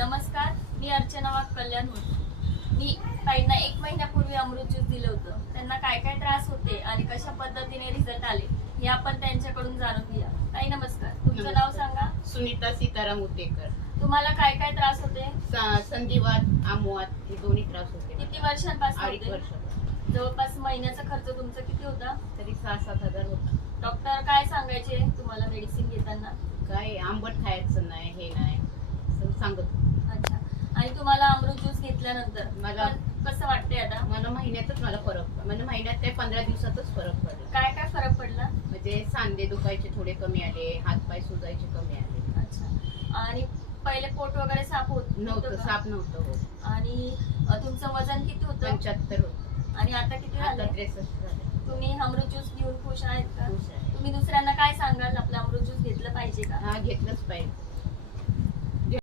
नमस्कार मी अर्चना वाघ कल्याणहून मी ताईंना एक महिन्यापूर्वी अमृत ज्यूस दिलं होतं. त्यांना काय काय त्रास होते आणि कशा पद्धतीने रिझल्ट आले हे आपण त्यांच्याकडून जाणून घेऊया. ताई नमस्कार. तुमचं नाव. सांगा. सुनीता सीताराम उतेकर. तुम्हाला काय काय त्रास होते? संधिवात आमवात हे दोन्ही त्रास होते. किती वर्षांपासून अडीच होते? वर्ष जवळपास महिन्याचा खर्च तुमचा किती होता? तरी सहा सात हजार होता. डॉक्टर काय सांगायचे तुम्हाला मेडिसिन घेताना? काय आंबट खायचं नाही हे नाही असं सांगत अच्छा आणि तुम्हाला अमृत ज्यूस घेतल्यानंतर? मला- कसं वाटतंय आता? मला महिन्यातच मला फरक पड- म्हणजे महिन्यात काय पंधरा दिवसातच फरक पडला. काय काय फरक पडला? म्हणजे सांधे दुखायचे थोडे कमी आले हातपाय सुजायचे कमी आले. अच्छा. आणि पहिले पोट वगैरे साफ होत नव्हतं? साप नव्हतं हो आणि तुमचं वजन किती होतं? पंच्याहत्तर होतं. आणि आता किती झालं त्रेसष्ट झाले तुम्ही अमृत ज्यूस घेऊन खुश आहेत का?